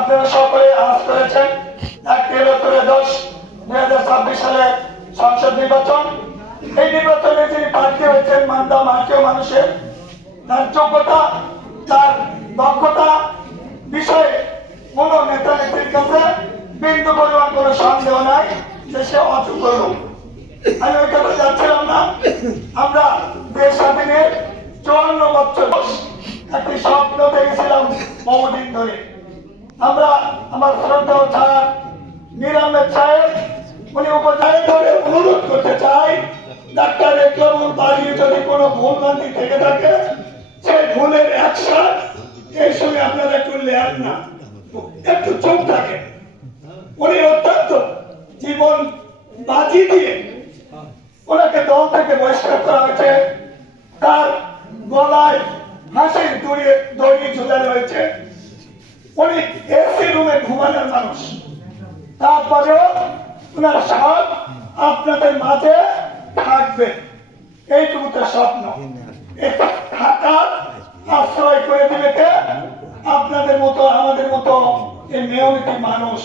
আপনারা সকলে আওয়াজ করেছেন ১-৩-১০-২০২৬ সালে সংসদ নির্বাচন। এই নির্বাচনে যিনি প্রার্থী হয়েছেন মান্দা মার্কিয় মানুষের তার যোগ্যতা তার দক্ষতা বিষয়ে কোন নেতা নেত্রীর কাছে বিন্দু পরিমাণ কোনো সন্দেহ নাই যে সে অযোগ্য লোক। আমি ওই কথা যাচ্ছিলাম না। আমরা দেশ স্বাধীনের ৫৪ বছর একটি স্বপ্ন দেখেছিলাম বহুদিন ধরে। আমরা আমার শ্রদ্ধেয় স্যার মীর আহমেদ সাহেব উনি উপজেলা করে অনুরোধ করতে চাই ডাক্তার একরামুল বাড়ির যদি কোনো ভুল ভ্রান্তি থেকে থাকে সেই ভুলের অ্যাকশন এই সময় আপনারা একটু লেয়ার না একটু চুপ থাকে। উনি অত্যন্ত জীবন বাজি দিয়ে ওনাকে দল থেকে বহিষ্কার করা হয়েছে। তার গলায় হাসির দড়ি ঝুলানো হয়েছে। উনি এসি রুমে ঘুমানোর মানুষ, তারপরেও ওনার সব আপনাদের মাঝে থাকবে এইটুকু তো স্বপ্ন। থাকার আশ্রয় করে দিবে কে? আপনাদের মতো আমাদের মতো এই মেয়রিটি মানুষ।